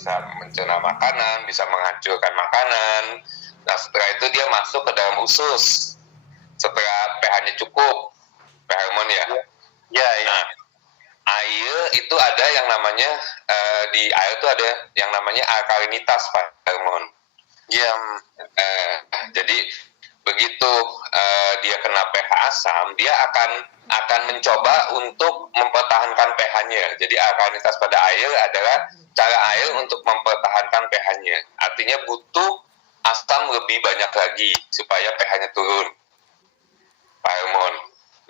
bisa mencerna makanan, bisa menghancurkan makanan. Nah, setelah itu dia masuk ke dalam usus. Setelah pH-nya cukup, pH hormon ya. Ya. Nah, air itu ada yang namanya di air itu ada yang namanya alkalinitas Pak hormon. Ya. Jadi begitu dia kena pH asam, dia akan mencoba untuk mempertahankan pH-nya. Jadi alkalinitas pada air adalah cara air untuk mempertahankan pH-nya. Artinya butuh asam lebih banyak lagi supaya pH-nya turun, Pak Hermon.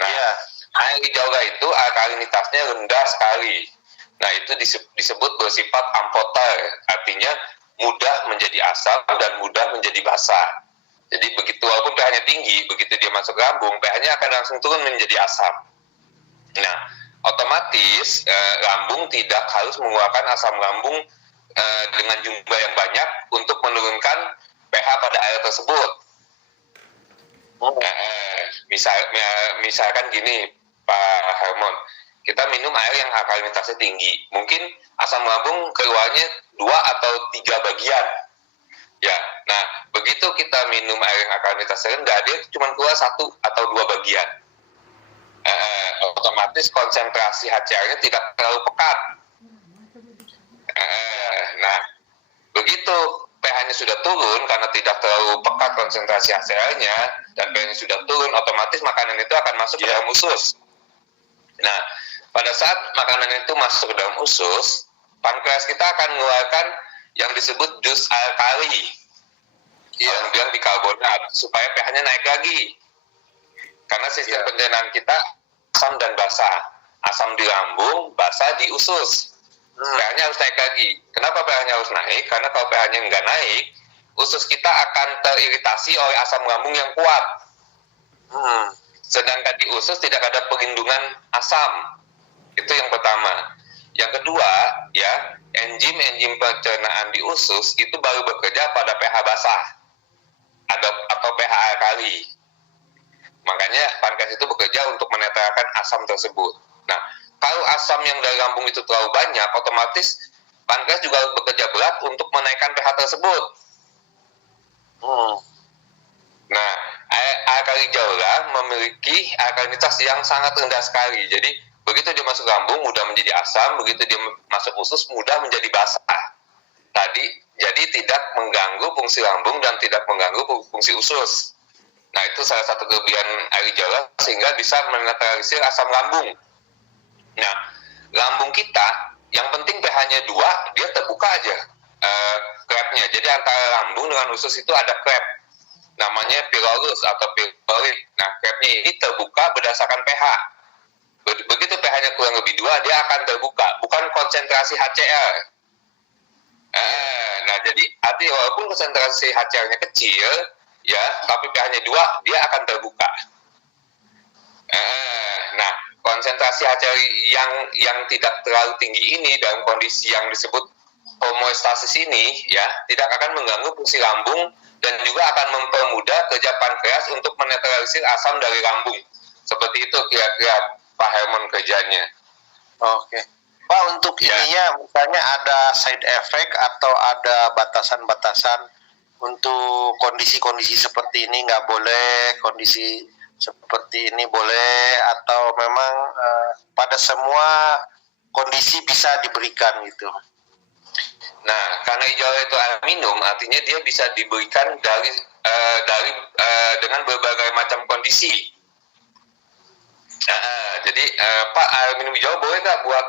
Nah, air hijaulah itu alkalinitasnya rendah sekali. Nah, itu disebut bersifat amfoter, artinya mudah menjadi asam dan mudah menjadi basah. Jadi begitu walaupun pH-nya tinggi, begitu dia masuk lambung, pH-nya akan langsung turun menjadi asam. Nah, otomatis lambung tidak harus mengeluarkan asam lambung dengan jumlah yang banyak untuk menurunkan pH pada air tersebut. Misalkan gini, Pak Hermon, kita minum air yang alkalinitasnya tinggi, mungkin asam lambung keluarnya 2 atau 3 bagian. Ya, nah begitu kita minum air yang alkalinitasnya rendah, dia cuma keluar 1 atau 2 bagian. Otomatis konsentrasi HCl-nya tidak terlalu pekat. Nah, begitu pH-nya sudah turun karena tidak terlalu pekat konsentrasi HCl-nya dan pH-nya sudah turun, otomatis makanan itu akan masuk ke dalam usus. Nah, pada saat makanan itu masuk ke dalam usus, pankreas kita akan mengeluarkan yang disebut jus alkali, yang bilang bikarbonat, supaya pH-nya naik lagi. Karena sistem pencernaan kita asam dan basah, asam di lambung, basah di usus. pH-nya harus naik lagi. Kenapa pH-nya harus naik? Karena kalau pH-nya nggak naik, usus kita akan teriritasi oleh asam lambung yang kuat. Sedangkan di usus tidak ada perlindungan asam. Itu yang pertama. Yang kedua, ya, enzim pencernaan di usus itu baru bekerja pada pH basah atau pH alkali. Makanya pankreas itu bekerja untuk menetralkan asam tersebut. Nah, kalau asam yang dari lambung itu terlalu banyak, otomatis pankreas juga bekerja berat untuk menaikkan pH tersebut. Nah, alkali jaulah memiliki alkalinitas yang sangat rendah sekali. Jadi, begitu dia masuk lambung, mudah menjadi asam. Begitu dia masuk usus, mudah menjadi basah. Jadi tidak mengganggu fungsi lambung dan tidak mengganggu fungsi usus. Nah, itu salah satu kelebihan air jaulah sehingga bisa menetralisir asam lambung. Nah, lambung kita, yang penting pH-nya 2, dia terbuka aja klep-nya. Jadi antara lambung dengan usus itu ada klep, namanya pylorus atau pylori. Nah, klep-nya ini terbuka berdasarkan pH. Begitu pH-nya kurang lebih 2, dia akan terbuka, bukan konsentrasi HCl. Nah, jadi artinya walaupun konsentrasi HCl-nya kecil, ya, tapi pH-nya 2, dia akan terbuka. Nah, konsentrasi HCl yang tidak terlalu tinggi ini dalam kondisi yang disebut homeostasis ini, ya, tidak akan mengganggu fungsi lambung dan juga akan mempermudah kerja pankreas untuk menetralisir asam dari lambung. Seperti itu kira-kira Pak Hermon kerjanya. Oke. Pak, untuk ininya misalnya ada side effect atau ada batasan-batasan untuk kondisi-kondisi seperti ini nggak boleh, kondisi seperti ini boleh, atau memang pada semua kondisi bisa diberikan gitu? Nah, karena hijau itu air minum, artinya dia bisa diberikan dengan berbagai macam kondisi. Jadi Pak, air minum hijau boleh nggak buat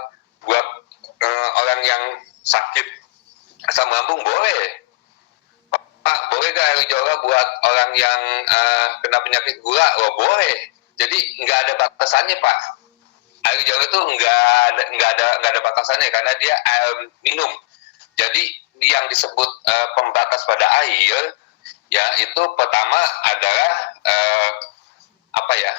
orang yang sakit asam lambung? Boleh. Pak, boleh nggak air hijau buat orang yang kena penyakit gula? Oh, boleh. Jadi nggak ada batasannya, Pak. Air hijau itu nggak ada batasannya karena dia air minum. Jadi yang disebut pembatas pada air, ya, itu pertama adalah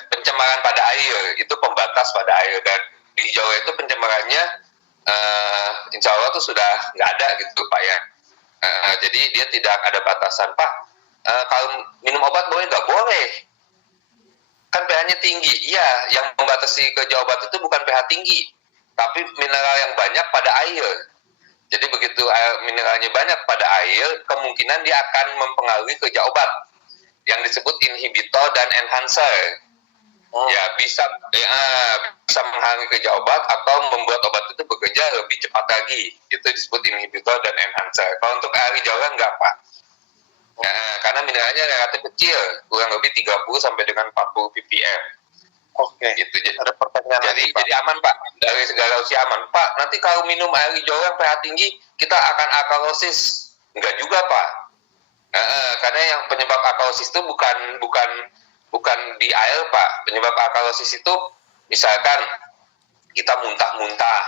pencemaran pada air, itu pembatas pada air. Dan di Jawa itu pencemarannya insya Allah itu sudah nggak ada gitu Pak ya. Jadi dia tidak ada batasan. Pak, kalau minum obat boleh nggak? Boleh. Kan pH-nya tinggi. Iya, yang membatasi kerja obat itu bukan pH tinggi, tapi mineral yang banyak pada air. Jadi begitu air mineralnya banyak pada air, kemungkinan dia akan mempengaruhi kerja obat yang disebut inhibitor dan enhancer. Ya bisa menghalangi kerja obat atau membuat obat itu bekerja lebih cepat lagi. Itu disebut inhibitor dan enhancer. Kalau untuk air hijau enggak, Pak. Karena mineralnya relatif kecil, kurang lebih 30 sampai dengan 40 ppm. Oke. Gitu. Ada pertanyaan lagi, Pak. Jadi aman, Pak. Dari segala usia aman. Pak, nanti kalau minum air hijau yang pH tinggi, kita akan alkalosis. Enggak juga, Pak. Karena yang penyebab alkalosis itu bukan di air, Pak. Penyebab alkalosis itu misalkan kita muntah-muntah,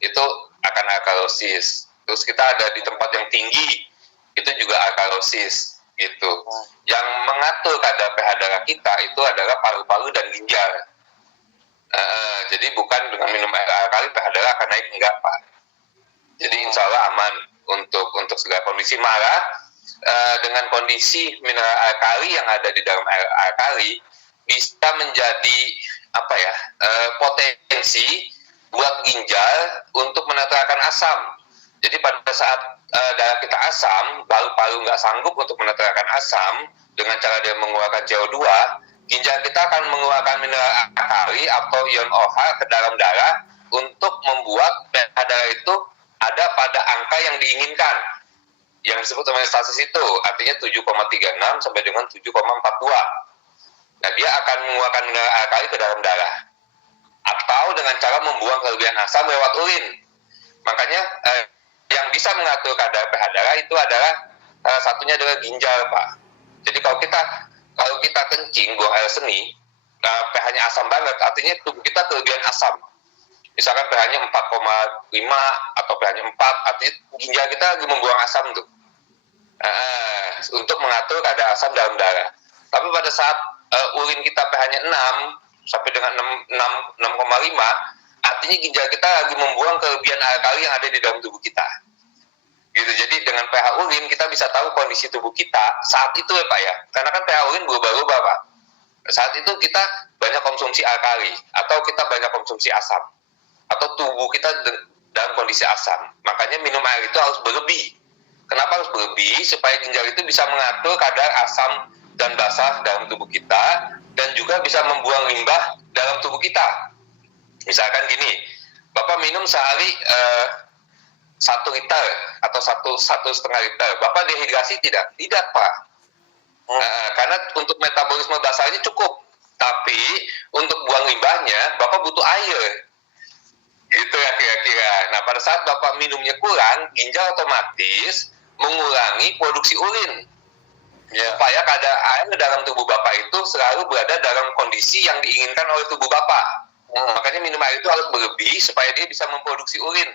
itu akan alkalosis. Terus kita ada di tempat yang tinggi, itu juga alkalosis gitu. Yang mengatur kadar pH darah kita itu adalah paru-paru dan ginjal. Jadi bukan dengan minum air alkali pH darah akan naik, enggak, Pak. Jadi insya Allah aman untuk segala kondisi. Malah dengan kondisi mineral alkali yang ada di dalam air alkali bisa menjadi potensi buat ginjal untuk menetralkan asam. Jadi pada saat darah kita asam, paru-paru nggak sanggup untuk menetralkan asam dengan cara dia mengeluarkan CO2, ginjal kita akan mengeluarkan mineral alkali atau ion OH ke dalam darah untuk membuat pH darah itu ada pada angka yang diinginkan, yang disebut homeostasis itu, artinya 7,36 sampai dengan 7,42. Nah, dia akan mengeluarkan mineral alkali ke dalam darah, atau dengan cara membuang kelebihan asam lewat urin. Makanya yang bisa mengatur kadar pH darah itu adalah satunya adalah ginjal, Pak. Jadi kalau kita kencing buang air seni, pH-nya asam banget, artinya tubuh kita kelebihan asam. Misalkan pH-nya 4,5 atau pH-nya 4, artinya ginjal kita lagi membuang asam tuh. Untuk mengatur kadar asam dalam darah. Tapi pada saat urin kita pH-nya 6 sampai dengan 6,5, artinya ginjal kita lagi membuang kelebihan alkali yang ada di dalam tubuh kita. Gitu. Jadi dengan pH urin kita bisa tahu kondisi tubuh kita saat itu ya, Pak ya. Karena kan pH urin berubah-ubah, Pak. Saat itu kita banyak konsumsi alkali atau kita banyak konsumsi asam, atau tubuh kita dalam kondisi asam. Makanya minum air itu harus berlebih. Kenapa harus berlebih? Supaya ginjal itu bisa mengatur kadar asam dan basa dalam tubuh kita, dan juga bisa membuang limbah dalam tubuh kita. Misalkan gini, Bapak minum sehari 1 liter atau 1,5 liter, Bapak dehidrasi tidak? Tidak, Pak. Karena untuk metabolisme basalnya cukup, tapi untuk buang limbahnya Bapak butuh air. Gitu ya kira-kira. Nah, pada saat Bapak minumnya kurang, ginjal otomatis mengurangi produksi urin. Supaya kadar air dalam tubuh Bapak itu selalu berada dalam kondisi yang diinginkan oleh tubuh Bapak. Makanya minum air itu harus berlebih supaya dia bisa memproduksi urin.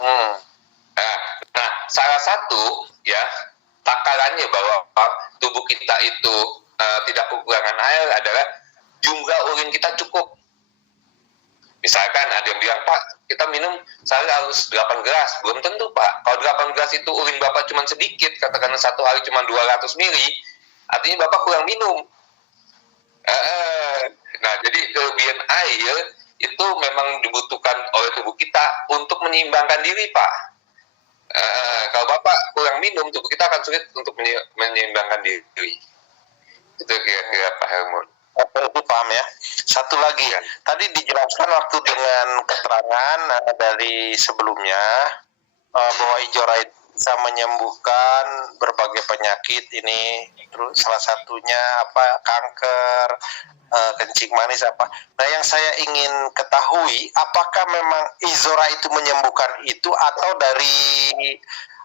Nah, salah satu ya takarannya bahwa tubuh kita itu tidak kekurangan air adalah jumlah urin kita cukup. Misalkan ada yang bilang, Pak, kita minum sehari harus 8 gelas. Belum tentu, Pak. Kalau 8 gelas itu urin Bapak cuma sedikit, katakanlah satu hari cuma 200 mili, artinya Bapak kurang minum. Nah, jadi kelebihan air itu memang dibutuhkan oleh tubuh kita untuk menyeimbangkan diri, Pak. Kalau Bapak kurang minum, tubuh kita akan sulit untuk menyeimbangkan diri. Itu kira-kira Pak Helmut. Itu paham ya. Satu lagi, tadi dijelaskan waktu dengan keterangan dari sebelumnya bahwa Ijora itu bisa menyembuhkan berbagai penyakit ini, terus salah satunya kanker, kencing manis apa. Nah, yang saya ingin ketahui, apakah memang Ijora itu menyembuhkan itu, atau dari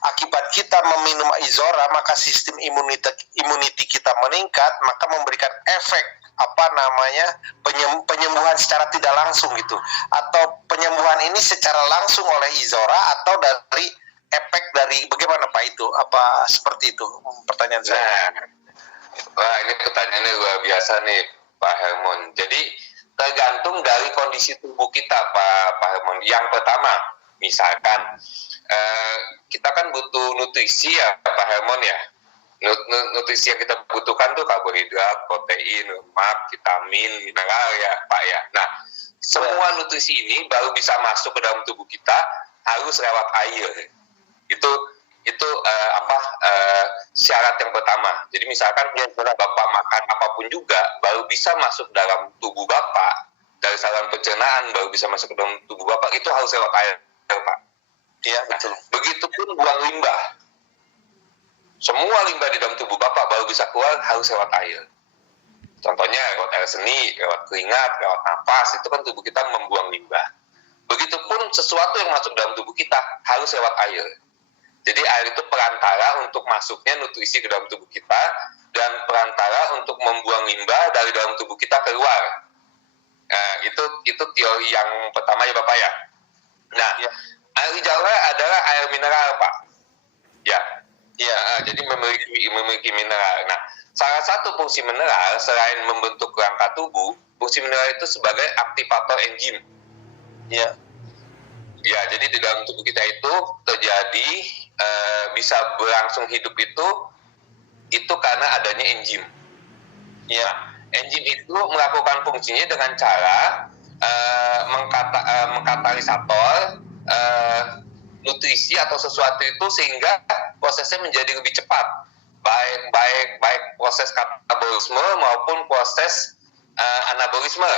akibat kita meminum Ijora maka sistem immunity kita meningkat, maka memberikan efek penyembuhan secara tidak langsung gitu, atau penyembuhan ini secara langsung oleh Ijora atau dari efek dari bagaimana Pak itu, apa seperti itu pertanyaan saya. Wah, ini pertanyaannya luar biasa nih Pak Hermon. Jadi tergantung dari kondisi tubuh kita Pak Hermon. Yang pertama, misalkan kita kan butuh nutrisi ya Pak Hermon ya. Nutrisi yang kita butuhkan tuh karbohidrat, protein, lemak, vitamin, mineral ya Pak ya. Nah, semua nutrisi ini baru bisa masuk ke dalam tubuh kita harus lewat air. Itu syarat yang pertama. Jadi misalkan Bapak makan apapun juga baru bisa masuk dalam tubuh Bapak, dari saluran pencernaan baru bisa masuk ke dalam tubuh Bapak, itu harus lewat air, Pak. Iya, betul. Begitupun buang limbah. Semua limbah di dalam tubuh Bapak baru bisa keluar harus lewat air. Contohnya lewat air seni, lewat keringat, lewat napas, itu kan tubuh kita membuang limbah. Begitupun sesuatu yang masuk dalam tubuh kita harus lewat air. Jadi air itu perantara untuk masuknya nutrisi ke dalam tubuh kita dan perantara untuk membuang limbah dari dalam tubuh kita keluar. Nah, itu teori yang pertama ya Bapak ya. Nah, ya. Air hijau adalah air mineral Pak. Ya, jadi memiliki mineral. Nah, salah satu fungsi mineral selain membentuk kerangka tubuh, fungsi mineral itu sebagai aktivator enzim. Ya. Ya, jadi di dalam tubuh kita itu terjadi bisa berlangsung hidup itu karena adanya enzim. Ya, enzim itu melakukan fungsinya dengan cara mengkatalisator nutrisi atau sesuatu itu sehingga prosesnya menjadi lebih cepat, baik proses katabolisme maupun proses anabolisme.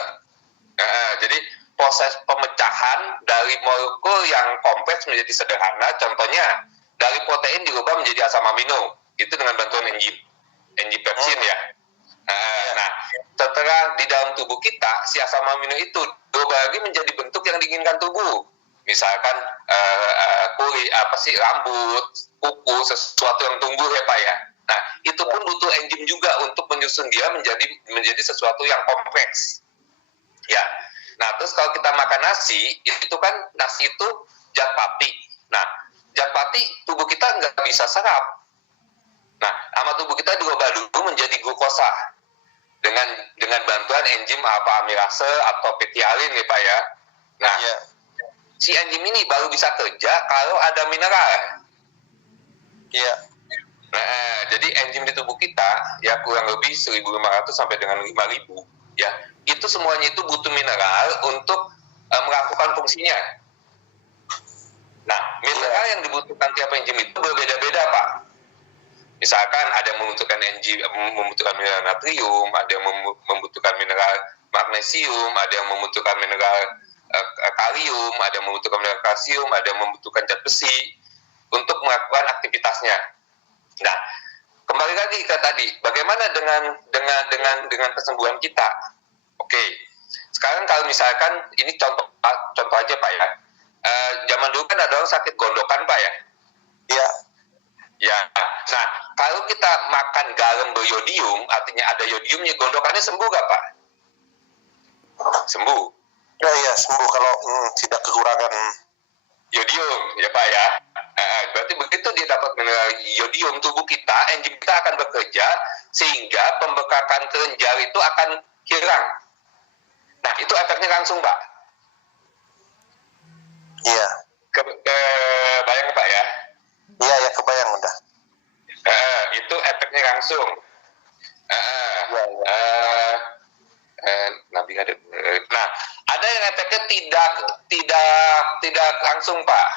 Jadi proses pemecahan dari molekul yang kompleks menjadi sederhana, contohnya dari protein dirubah menjadi asam amino, itu dengan bantuan enzim pepsin ya. Nah, setelah di dalam tubuh kita, si asam amino itu berubah lagi menjadi bentuk yang diinginkan tubuh. Misalkan rambut, kuku, sesuatu yang tumbuh ya Pak ya. Nah, itu pun butuh enzim juga untuk menyusun dia menjadi sesuatu yang kompleks. Ya. Nah, terus kalau kita makan nasi, itu kan nasi itu zat pati. Nah, zat pati tubuh kita nggak bisa serap. Nah, sama tubuh kita diubah dulu menjadi glukosa dengan bantuan enzim amilase atau petialin ya Pak ya. Nah, si enzim ini baru bisa kerja kalau ada mineral. Iya. Nah, jadi enzim di tubuh kita ya kurang lebih 1.500 sampai dengan 5.000 ya. Itu semuanya itu butuh mineral untuk melakukan fungsinya. Nah, mineral yang dibutuhkan tiap enzim itu berbeda-beda Pak. Misalkan ada yang membutuhkan mineral natrium, ada yang membutuhkan mineral magnesium, ada yang membutuhkan mineral kalium, ada yang membutuhkan mineral kalsium, ada yang membutuhkan zat besi untuk melakukan aktivitasnya. Nah, kembali lagi ke tadi, bagaimana dengan kesembuhan kita? Oke, sekarang kalau misalkan ini contoh aja Pak ya. Zaman dulu kan ada orang sakit gondokan Pak ya. Iya. Ya. Nah, kalau kita makan garam beriodium, artinya ada yodiumnya, gondokannya sembuh nggak Pak? Sembuh. Ya, sembuh kalau tidak kekurangan yodium, ya Pak ya. Berarti begitu dia dapat mineral yodium, tubuh kita, enzim kita akan bekerja sehingga pembekakan kelenjar itu akan hilang. Nah, itu efeknya langsung Pak. Iya. Bayang Pak ya? Iya, kebayang udah. Itu efeknya langsung. Nah, ada yang efeknya tidak langsung Pak.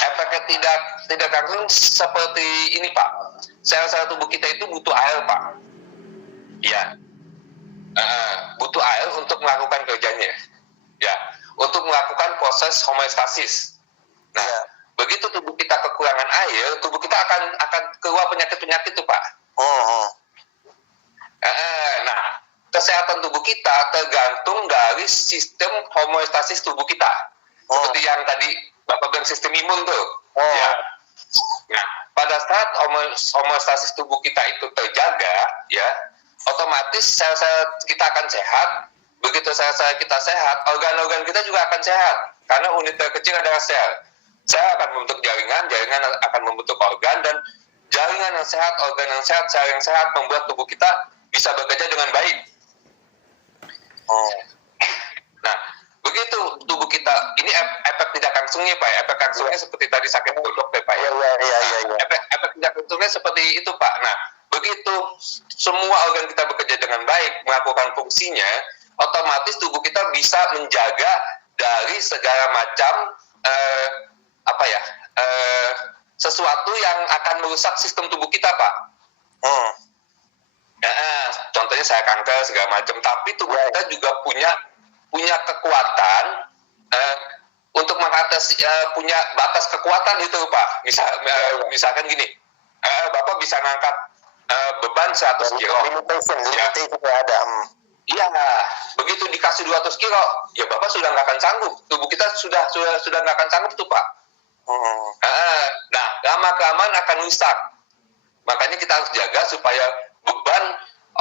Efeknya tidak langsung seperti ini Pak. Sel-sel tubuh kita itu butuh air Pak. Ya. Butuh air untuk melakukan kerjanya. Ya. Untuk melakukan proses homeostasis. Nah, begitu tubuh kita kekurangan air, tubuh kita akan keluar penyakit-penyakit tuh Pak. Nah, kesehatan tubuh kita tergantung dari sistem homeostasis tubuh kita. Seperti yang tadi Bapak bilang sistem imun tuh. Ya. Nah, pada saat homeostasis tubuh kita itu terjaga, ya, otomatis sel-sel kita akan sehat. Begitu sel-sel kita sehat, organ-organ kita juga akan sehat. Karena unit terkecil adalah sel. Sel akan membentuk jaringan akan membentuk organ, dan jaringan yang sehat, organ yang sehat, sel yang sehat membuat tubuh kita bisa bekerja dengan baik. Nah, begitu tubuh kita, ini efek tidak langsungnya Pak, efek langsungnya seperti tadi sakit gondok Pak ya. Efek tidak langsungnya seperti itu Pak. Nah, begitu semua organ kita bekerja dengan baik, melakukan fungsinya, otomatis tubuh kita bisa menjaga dari segala macam apa ya sesuatu yang akan merusak sistem tubuh kita, Pak. Contohnya saya kanker segala macam, tapi tubuh kita juga punya kekuatan untuk mengatasi, punya batas kekuatan itu, Pak. Misalkan gini, Bapak bisa ngangkat beban 100 kilo. Limitation ada. Iya, begitu dikasih 200 kilo, ya Bapak sudah nggak akan sanggup. Tubuh kita sudah nggak akan sanggup tuh, Pak. Nah, lama-kelamaan akan rusak. Makanya kita harus jaga supaya beban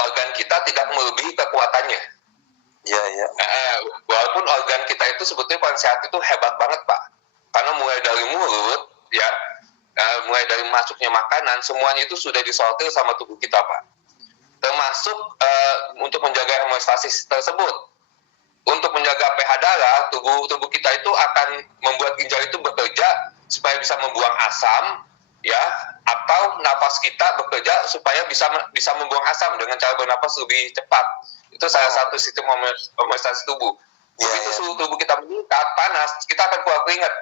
organ kita tidak melebihi kekuatannya. Iya. Walaupun organ kita itu sebetulnya paling sehat itu hebat banget, Pak. Karena mulai dari mulut, ya, mulai dari masuknya makanan, semuanya itu sudah disortir sama tubuh kita, Pak. Termasuk untuk menjaga homeostasis tersebut. Untuk menjaga pH darah, tubuh kita itu akan membuat ginjal itu bekerja supaya bisa membuang asam, ya, atau napas kita bekerja supaya bisa membuang asam dengan cara bernapas lebih cepat. Itu salah satu sistem homeostasis tubuh. Begitu suhu tubuh kita meningkat, panas, kita akan keluar keringat.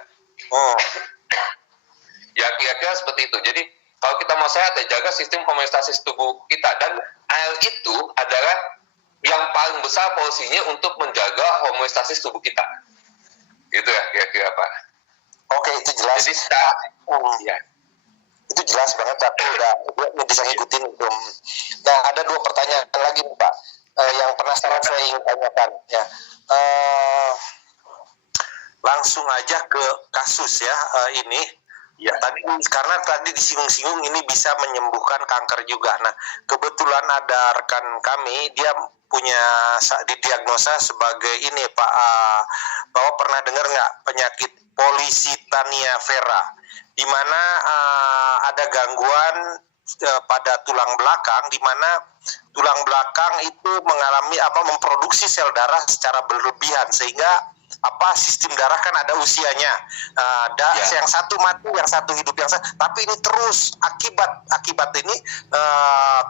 Ya, kira-kira seperti itu. Jadi kalau kita mau sehat, ya jaga sistem homeostasis tubuh kita. Dan air itu adalah yang paling besar porsinya untuk menjaga homeostasis tubuh kita. Gitu ya, kira-kira, Pak. Oke, itu jelas. Jadi, ya. Itu jelas banget, tapi udah bisa ngikutin. Nah, ada 2 pertanyaan lagi, Pak. Yang penasaran saya ingin tanyakan. Ya. Langsung aja ke kasus ya, ini. Ya, karena tadi disinggung-singgung ini bisa menyembuhkan kanker juga. Nah, kebetulan ada rekan kami, dia punya didiagnosa sebagai ini, Pak, bahwa pernah dengar nggak penyakit polisitania vera, di mana ada gangguan pada tulang belakang, di mana tulang belakang itu mengalami memproduksi sel darah secara berlebihan, sehingga sistem darah kan ada usianya, yang satu mati, yang satu hidup, tapi ini terus akibat ini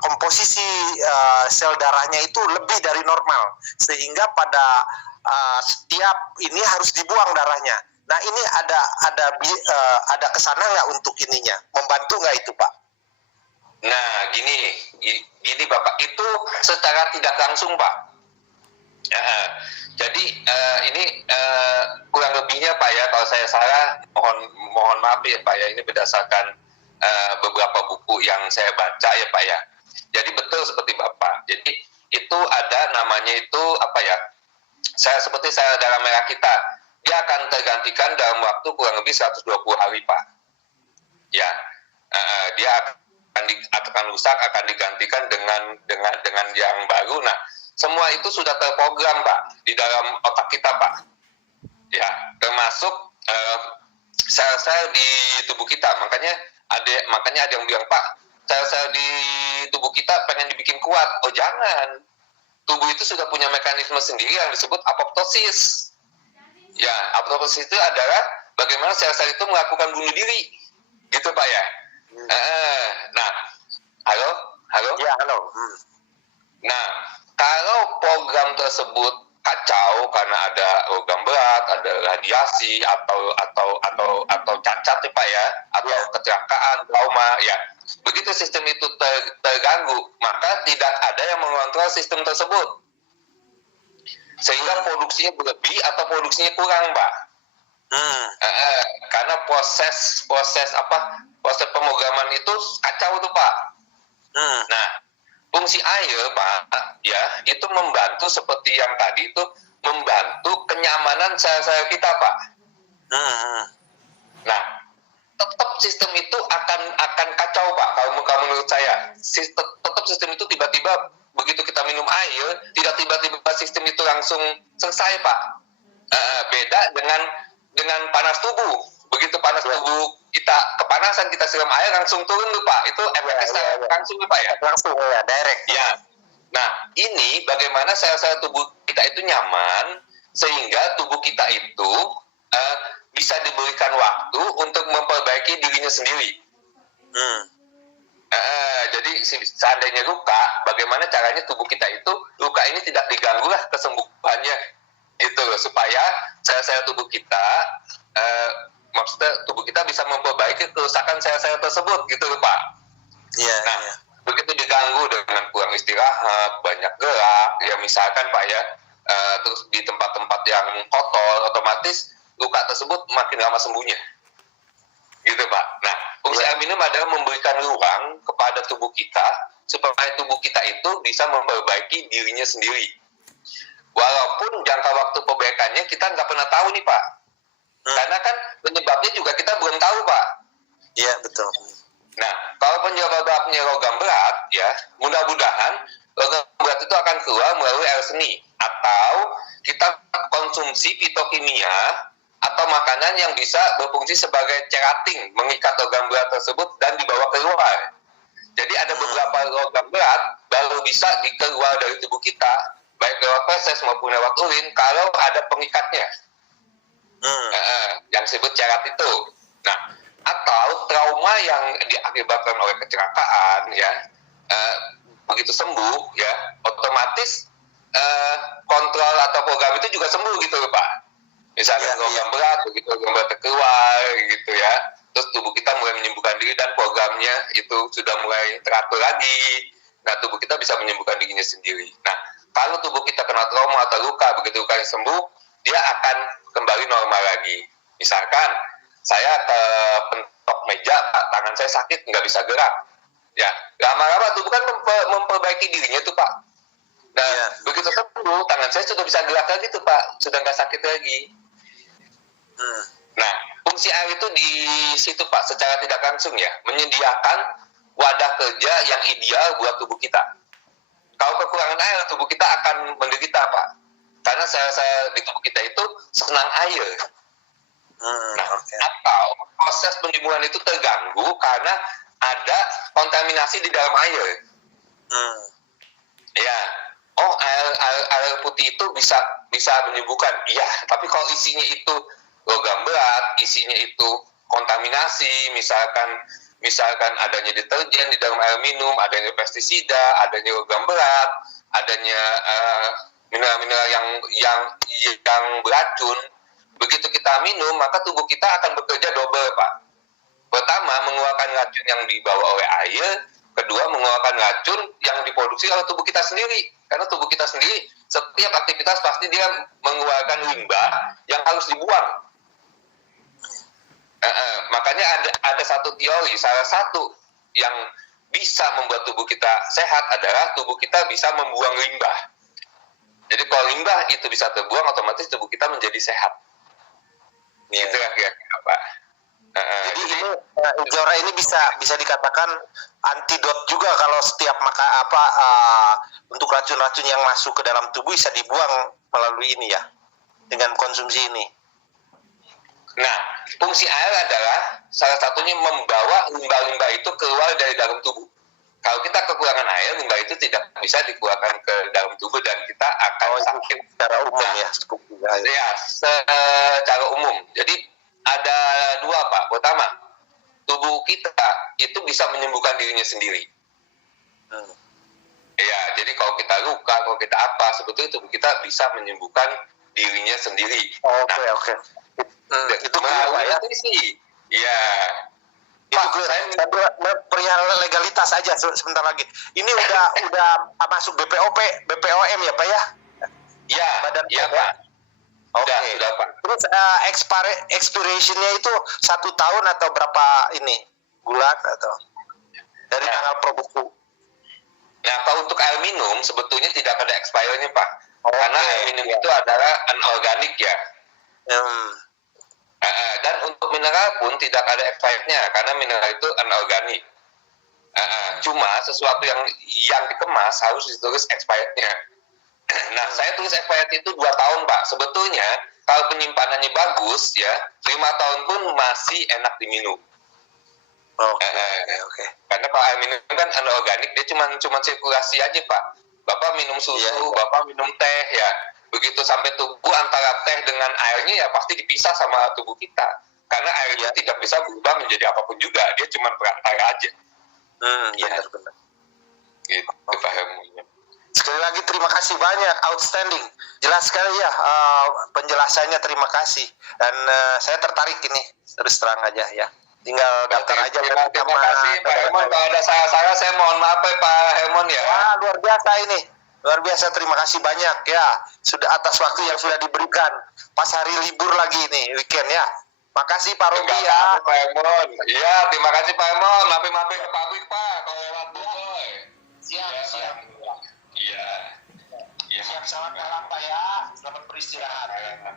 komposisi sel darahnya itu lebih dari normal, sehingga pada setiap ini harus dibuang darahnya. Nah, ini ada kesana nggak untuk ininya, membantu nggak itu, Pak? Nah, gini Bapak, itu secara tidak langsung, Pak. Jadi ini kurang lebihnya, Pak, ya, kalau saya salah mohon maaf ya, Pak, ya, ini berdasarkan beberapa buku yang saya baca ya, Pak, ya. Jadi betul seperti Bapak. Jadi itu ada namanya itu seperti sel darah merah kita, dia akan tergantikan dalam waktu kurang lebih 120 hari, Pak. Ya, dia akan rusak, akan digantikan dengan yang baru. Nah, semua itu sudah terprogram, Pak, di dalam otak kita, Pak. Ya, termasuk sel-sel di tubuh kita. Makanya ada yang bilang, Pak, sel-sel di tubuh kita pengen dibikin kuat. Oh, jangan. Tubuh itu sudah punya mekanisme sendiri yang disebut apoptosis. Ya, apoptosis itu adalah bagaimana sel-sel itu melakukan bunuh diri. Gitu, Pak, ya. Nah, halo? Ya, halo. Nah, kalau program tersebut kacau karena ada logam berat, ada radiasi atau cacat ya, Pak, ya, atau kecelakaan, trauma, ya. Begitu sistem itu terganggu, maka tidak ada yang mengontrol sistem tersebut. Sehingga produksinya berlebih atau produksinya kurang, Pak. Karena proses pemrograman itu kacau tuh, Pak. Nah, fungsi air, Pak, ya, itu membantu seperti yang tadi itu, membantu kenyamanan sel-sel kita, Pak. Nah, tetap sistem itu akan kacau, Pak. Kalau menurut saya, tetap sistem itu tiba-tiba begitu kita minum air, tidak tiba-tiba sistem itu langsung selesai, Pak. Beda dengan panas tubuh. Begitu panas tubuh kita kepanasan, kita siram air langsung turun tuh, Pak. Itu efeknya langsung, Pak, ya. Langsung ya, direct. Ya. Nah, ini bagaimana sel-sel tubuh kita itu nyaman sehingga tubuh kita itu bisa diberikan waktu untuk memperbaiki dirinya sendiri. Jadi seandainya luka, bagaimana caranya tubuh kita itu luka ini tidak diganggu lah kesembuhannya. Itu supaya sel-sel tubuh kita, maksudnya tubuh kita bisa memperbaiki kerusakan sel-sel tersebut gitu Pak. Iya. Nah, begitu diganggu dengan kurang istirahat, banyak gerak, ya misalkan Pak ya, terus di tempat-tempat yang kotor, otomatis luka tersebut makin lama sembuhnya. Gitu Pak. Nah, fungsi air minum adalah memberikan ruang kepada tubuh kita supaya tubuh kita itu bisa memperbaiki dirinya sendiri. Walaupun jangka waktu perbaikannya kita nggak pernah tahu nih Pak. Karena kan penyebabnya juga kita belum tahu Pak. Iya, betul. Nah, kalau penyebabnya logam berat, ya mudah-mudahan logam berat itu akan keluar melalui air seni atau kita konsumsi fitokimia atau makanan yang bisa berfungsi sebagai cerating mengikat logam berat tersebut dan dibawa keluar. Jadi ada beberapa logam berat baru bisa dikeluar dari tubuh kita, baik lewat feses maupun lewat urin kalau ada pengikatnya. Yang disebut cerat itu. Nah, atau trauma yang diakibatkan oleh kecelakaan ya, begitu sembuh ya, otomatis kontrol atau program itu juga sembuh gitu loh Pak. Misalnya logam berat, begitu logam berat keluar gitu ya, terus tubuh kita mulai menyembuhkan diri dan programnya itu sudah mulai teratur lagi. Nah, tubuh kita bisa menyembuhkan dirinya sendiri. Nah, kalau tubuh kita kena trauma atau luka, begitu lukanya sembuh, dia akan kembali normal lagi. Misalkan saya pentok meja, tangan saya sakit, nggak bisa gerak. Ya, lama-lama tubuh kan memperbaiki dirinya tuh Pak. Nah, begitu sembuh, tangan saya sudah bisa gerak lagi tuh Pak, sudah nggak sakit lagi. Nah, fungsi air itu di situ Pak, secara tidak langsung ya, menyediakan wadah kerja yang ideal buat tubuh kita. Kalau kekurangan air, tubuh kita akan menderita Pak. Karena sel-sel di tubuh kita itu senang air. Atau proses penyembuhan itu terganggu karena ada kontaminasi di dalam air. Ya, air putih itu bisa menyembuhkan. Iya, tapi kalau isinya itu logam berat, isinya itu kontaminasi, misalkan adanya deterjen di dalam air minum, adanya pestisida, adanya logam berat, adanya mineral-mineral yang beracun. Begitu kita minum, maka tubuh kita akan bekerja double, Pak. Pertama, mengeluarkan racun yang dibawa oleh air. Kedua, mengeluarkan racun yang diproduksi oleh tubuh kita sendiri. Karena tubuh kita sendiri, setiap aktivitas pasti dia mengeluarkan limbah yang harus dibuang. Makanya ada satu teori, salah satu yang bisa membuat tubuh kita sehat adalah tubuh kita bisa membuang limbah. Jadi kalau limbah itu bisa terbuang, otomatis tubuh kita menjadi sehat. Itu ya kira-kira Pak. Jadi ini Ijora ini bisa dikatakan antidot juga kalau setiap untuk racun-racun yang masuk ke dalam tubuh bisa dibuang melalui ini ya, dengan konsumsi ini. Nah, fungsi air adalah salah satunya membawa limbah-limbah itu keluar dari dalam tubuh. Kalau kita kekurangan air, limbah itu tidak bisa dikeluarkan ke dalam tubuh dan kita akan sakit. Secara umum ya, ya, secara umum. Jadi ada dua Pak. Pertama, tubuh kita itu bisa menyembuhkan dirinya sendiri. Ya, jadi kalau kita luka, kalau kita apa, sebetulnya tubuh kita bisa menyembuhkan dirinya sendiri. Oke. Itu melalui nutrisi. Ya. Pak, saya perihal legalitas aja sebentar lagi. Ini udah masuk BPOM ya Pak ya? Ya, iya Pak. Sudah Pak. Terus expiration-nya itu 1 tahun atau berapa bulan atau dari tanggal produksi? Nah, kalau untuk air minum sebetulnya tidak ada expirednya Pak. Karena air minum itu adalah anorganik ya. Dan untuk mineral pun tidak ada expirednya karena mineral itu anorganik. Cuma sesuatu yang dikemas harus ditulis expirednya. Nah, saya tulis expired itu 2 tahun Pak. Sebetulnya kalau penyimpanan bagus ya, 5 tahun pun masih enak diminum. Oke. Karena kalau air minum kan anorganik, dia cuma sirkulasi aja Pak. Bapak minum susu, Bapak minum teh ya. Begitu sampai tubuh antara teh dengan airnya ya pasti dipisah sama tubuh kita. Karena air itu tidak bisa berubah menjadi apapun juga, dia cuma perantara aja. Benar. Gitu pahamnya. Sekali lagi terima kasih banyak, outstanding. Jelas sekali ya penjelasannya, terima kasih. Dan saya tertarik ini, terus terang aja ya. Tinggal daftar aja. Terima kasih Pak Hermon. Kalau ada salah-salah saya mohon maaf ya Pak Hermon ya. Luar biasa ini. Luar biasa, terima kasih banyak ya. Sudah atas waktu yang sudah diberikan. Pas hari libur lagi nih, weekend ya. Makasih Pak Robi ya. Pak Hermon. Iya, terima kasih Pak Hermon. Mampir-mampir ke pabrik Pak kalau lewat Boboy. Siap. Iya. Siap, selamat malam Pak ya. Selamat beristirahat.